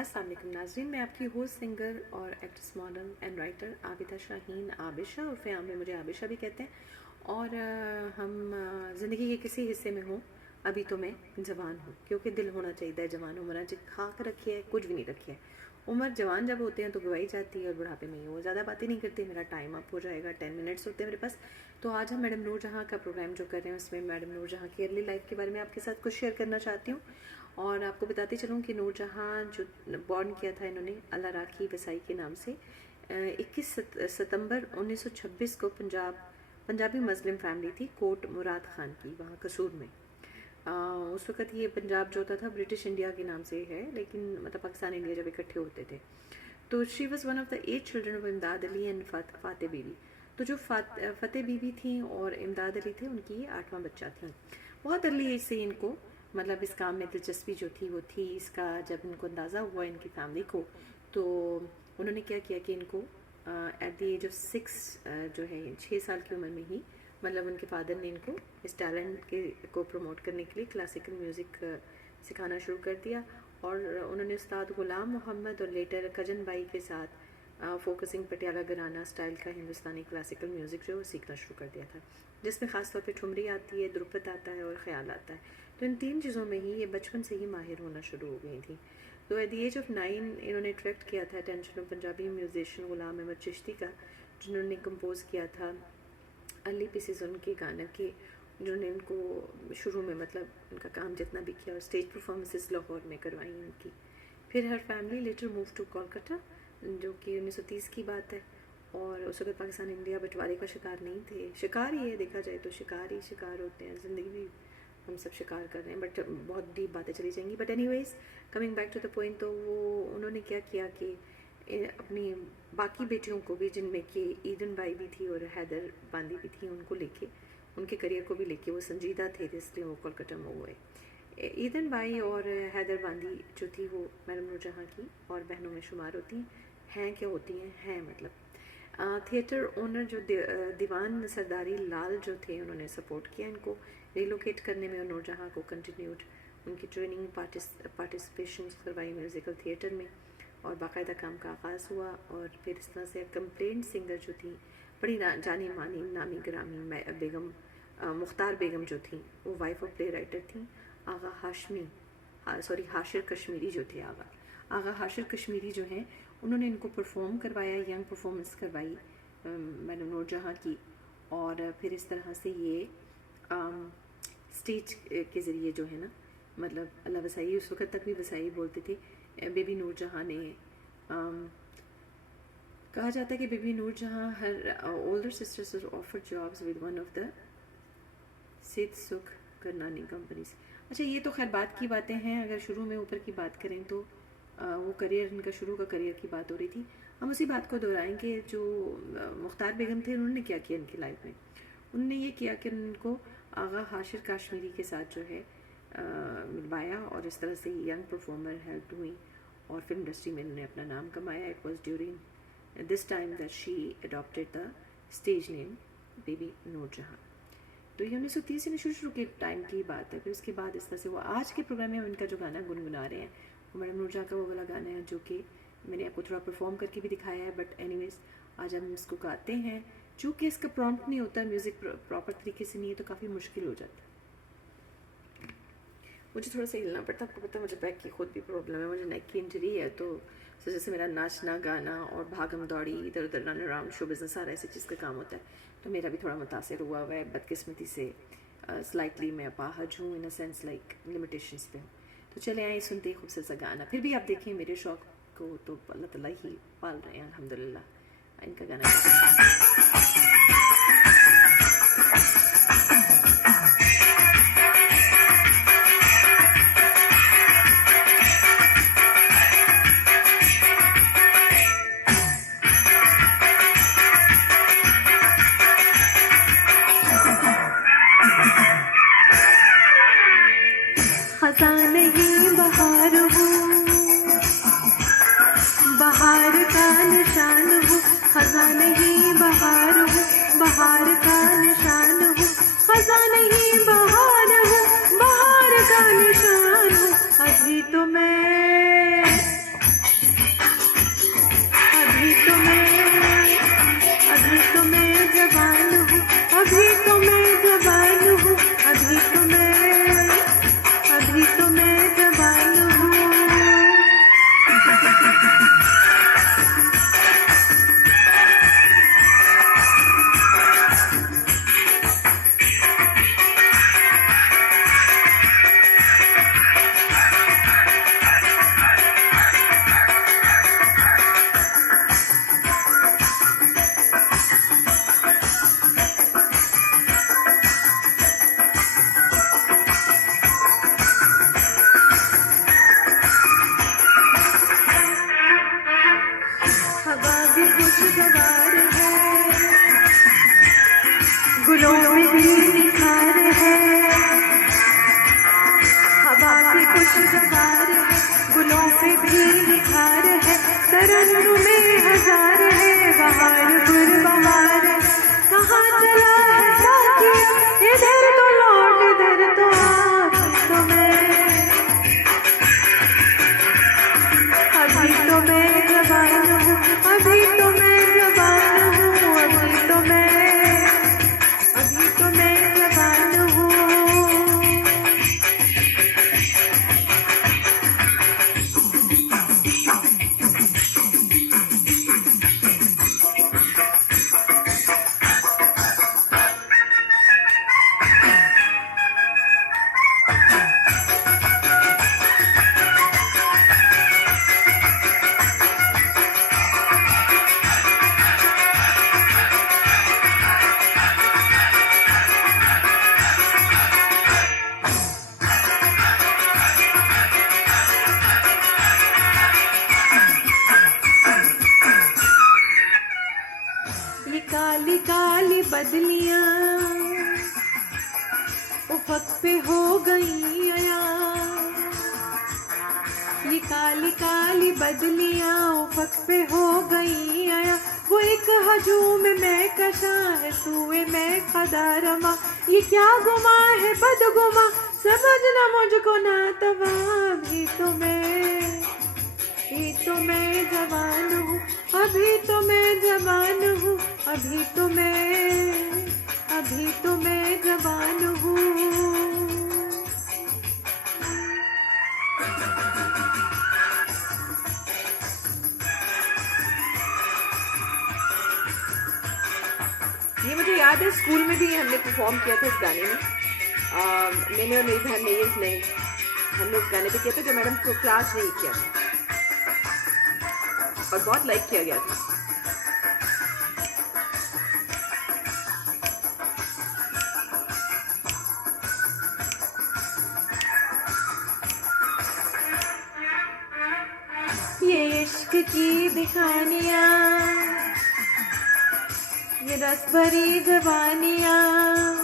अस्सलाम वालेकुम नाज़रीन, मैं आपकी होस्ट सिंगर और actress model and writer Abida Shaheen Abisha और फ़ैम में मुझे आबिशा भी कहते हैं। और हम ज़िंदगी के किसी हिस्से में हों, अभी तो मैं जवान हूँ, क्योंकि दिल होना चाहिए जवान उम्र जो खाक रखी है कुछ भी नहीं रखी है। उम्र जवान जब होते हैं तो गवाई जाती है और बुढ़ापे में ही वो ज़्यादा बातें नहीं करती। मेरा टाइम अप हो जाएगा, 10 मिनट्स होते हैं मेरे पास। तो आज हम मैडम नूरजहाँ का प्रोग्राम जो कर रहे हैं उसमें मैडम नूरजहाँ की अर्ली लाइफ के बारे में आपके साथ कुछ शेयर करना चाहती हूँ। और आपको बताती चलूँ कि नूरजहाँ जो बॉर्न किया था इन्होंने अल्लाह राखी वसाई के नाम से 21 सितंबर 1926 को पंजाबी मुस्लिम फैमिली थी कोट मुराद खान की, वहाँ कसूर में। उस वक़्त ये पंजाब जो होता था ब्रिटिश इंडिया के नाम से है, लेकिन मतलब पाकिस्तान इंडिया जब इकट्ठे होते थे। तो she was one of the 8 children of इमदाद अली एंड फ़ाते बीबी। तो जो फ़तेह बीबी थी और इमदाद अली थे, उनकी 8वां बच्चा थी। बहुत अर्ली एज से इनको मतलब इस काम में दिलचस्पी जो थी वो थी। इसका जब इनको अंदाज़ा हुआ इनकी फैमिली को, तो उन्होंने क्या किया कि इनको एट द एज ऑफ 6 जो है 6 साल की उम्र में ही मतलब उनके फादर ने इनको इस टैलेंट को प्रमोट करने के लिए क्लासिकल म्यूज़िक सिखाना शुरू कर दिया। और उन्होंने उस्ताद ग़ुलाम मोहम्मद और लेटर कजन बाई के साथ फोकसिंग पटियाला घराना स्टाइल का हिंदुस्तानी क्लासिकल म्यूज़िक जो सीखना शुरू कर दिया था, जिसमें ख़ास तौर पे ठुमरी आती है, ध्रुपद आता है और ख़याल आता है। तो इन 3 चीज़ों में ही ये बचपन से ही माहिर होना शुरू हो गई थी। तो एट द एज ऑफ 9 इन्होंने अट्रैक्ट किया था attention of Punjabi musician Ghulam Ahmad Chishti का, जिन्होंने कंपोज़ किया था अर्ली पीसेस उनके गाने के, जिन्होंने इनको शुरू में मतलब उनका काम जितना भी किया और स्टेज परफॉर्मेंसेस लाहौर में करवाई उनकी। फिर her family later move to Kolkata, जो कि 1930 की बात है। और उस वक्त पाकिस्तान इंडिया बंटवारे का शिकार नहीं थे। शिकार ही है, देखा जाए तो शिकार ही शिकार होते हैं, ज़िंदगी भी हम सब शिकार कर रहे हैं, बट बहुत डीप बातें चली जाएंगी। But anyways coming back to the point, तो वो उन्होंने क्या किया कि अपनी बाकी बेटियों को भी, जिनमें कि ईदन बाई भी थी और हैदर बांदी भी थी, उनको लेके उनके करियर को भी लेके वो संजीदा थे, इसलिए वो कोलकाता में हुए। ईदन बाई और हैदर बांदी जो थी वो मैडम नूरजहाँ की और बहनों में शुमार होती हैं। क्या होती हैं मतलब थिएटर ओनर जो दीवान सरदारी लाल जो थे, उन्होंने सपोर्ट किया इनको रिलोकेट करने में। और नूरजहाँ को कंटिन्यूड उनकी ट्रेनिंग पार्टिसिपेशन करवाई म्यूज़िकल थिएटर में और बाकायदा काम का आगाज़ हुआ। और फिर इस तरह से कंप्लेंट सिंगर जो थी, बड़ी जानी मानी नामी ग्रामी बेगम मुख्तार बेगम जो थी, वो वाइफ ऑफ प्ले राइटर थी आगा हाशिर कश्मीरी जो थे। आगा हाशिर कश्मीरी जो हैं, उन्होंने इनको परफॉर्म करवाया, यंग परफॉर्मेंस करवाई मैडम नूरजहाँ की। और फिर इस तरह से ये स्टेज के ज़रिए जो है ना, मतलब अल्लाह वसाई, उस वक्त तक भी वसाई बोलते थे। बेबी नूरजहाँ ने कहा जाता है कि baby Noorjahan her older sisters offer jobs with one of the Siddh Sukh करनानी companies. अच्छा, ये तो खैर बात की बातें हैं। अगर शुरू में ऊपर की बात करें तो वो करियर, इनका शुरू का करियर की बात हो रही थी। हम उसी बात को दोहराएंगे। जो मुख्तार बेगम थे, उन्होंने क्या किया इनकी लाइफ में, उन्होंने ये किया कि उनको आगा हाशिर कश्मीरी के साथ जो है मिलवाया और इस तरह से यंग परफॉर्मर हेल्प हुई और फिल्म इंडस्ट्री में उन्होंने अपना नाम कमाया। It was during this time that she adopted the stage name baby Noorjahan. तो ये 1930 में शुरू के टाइम की बात है। फिर उसके बाद इस तरह से वो आज के प्रोग्राम में हम इनका जो गाना गुनगुना रहे हैं वो मैडम नूरजहाँ का वो वाला गाना है, जो कि मैंने आपको थोड़ा परफॉर्म करके भी दिखाया है। बट एनीवेज आज हम इसको गाते हैं। चूँकि इसका प्रॉम्प्ट नहीं होता, म्यूज़िक प्रॉपर तरीके से नहीं है, तो काफ़ी मुश्किल हो जाता है। मुझे थोड़ा सा हिलना पड़ता है, आपको पता है मुझे बैक की खुद भी प्रॉब्लम है, मुझे नेक की इंजरी है। तो जैसे मेरा नाचना गाना और भागम दौड़ी इधर उधर रन अराउंड शो बिजनेस सारा ऐसी चीज़ का काम होता है, तो मेरा भी थोड़ा मुतासिर हुआ है। बदकिस्मती से स्लाइटली मैं अपाहज हूँ, इन अ सेंस लाइक लिमिटेशंस पे हूँ। तो चले आए सुनते ही खूबसूरत सा गाना। फिर भी आप देखें मेरे शौक़ को तो अल्लाह ताला ही पाल रहे हैं अल्हम्दुलिल्लाह। इनका गाना खज़ान ही बहार हूँ, बहार का निशान हूँ, खज़ान ही बहार हूँ, बहार का निशान हूँ, खज़ान ही बहार हूँ, बहार का निशान हूँ। अभी तो मैं भी निखार है, तरन्नुमे हजार है, बहार गुल बहार है। कहाँ चला है साथिया, इधर तो लौट इधर तो आ, तो अभी तो मैं जवान हूँ, अभी तो मैं जवान हूँ, अभी तो मैं जवान हूँ। ये काली काली बदलियां उफक पे हो गई आया, ये काली काली बदलियां उफक पे हो गई आया। वो एक हजूम में कशा है, सुए में खदा रमा, ये क्या गुमा है बदगुमा, समझना मुझको ना तवा। अभी तो मैं जवान हूँ, अभी तो मैं जवान हूँ, अभी तो मैं जवान हूँ। ये मुझे याद है स्कूल में भी हमने परफॉर्म किया था इस गाने में। मैंने और मेरी बहन नेयज ने हमने इस गाने पे किया था, जो मैडम को क्लास नहीं किया था और बहुत लाइक किया गया था। ये इश्क की दिखानियाँ, ये रस भरी जवानियाँ,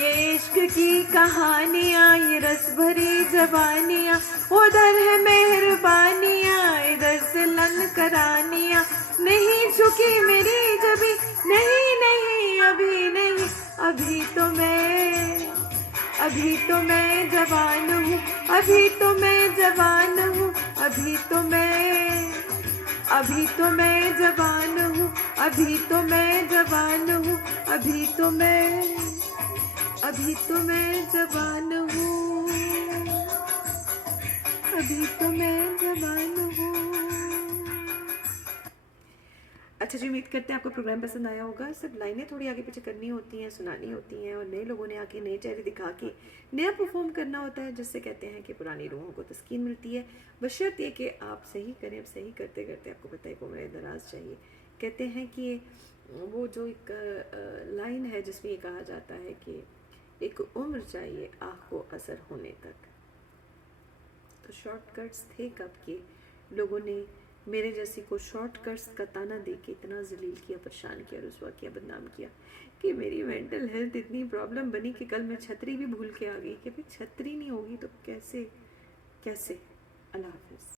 ये इश्क की कहानियाँ, ये रस भरी जवानियाँ। उधर है मेहरबानियाँ, इधर से लन करानियाँ। नहीं झुकी मेरी जबी, नहीं नहीं अभी नहीं, अभी तो मैं जवान हूँ, अभी तो मैं जवान हूँ, अभी तो मैं जवान हूँ, अभी तो मैं जवान हूँ, अभी तो मैं जवान हूँ, अभी तो मैं जवान हूँ। अच्छा जी, उम्मीद करते हैं आपको प्रोग्राम पसंद आया होगा। सब लाइनें थोड़ी आगे पीछे करनी होती हैं, सुनानी होती हैं, और नए लोगों ने आके नए चेहरे दिखा के नया परफॉर्म करना होता है, जिससे कहते हैं कि पुरानी रूहों को तस्कीन मिलती है। बशर्त ये कि आप सही करें। अब सही करते करते आपको पता है कि उम्र दराज चाहिए। कहते हैं कि वो जो एक लाइन है जिसमें ये कहा जाता है कि एक उम्र चाहिए आँख को असर होने तक। तो शॉर्टकट्स थे कब के, लोगों ने मेरे जैसी को शॉर्टकट्स का ताना दे के इतना जलील किया, परेशान किया, रुसवा किया, बदनाम किया कि मेरी मेंटल हेल्थ इतनी प्रॉब्लम बनी कि कल मैं छतरी भी भूल के आ गई कि भाई छतरी नहीं होगी तो कैसे। अल्लाह हाफिज़।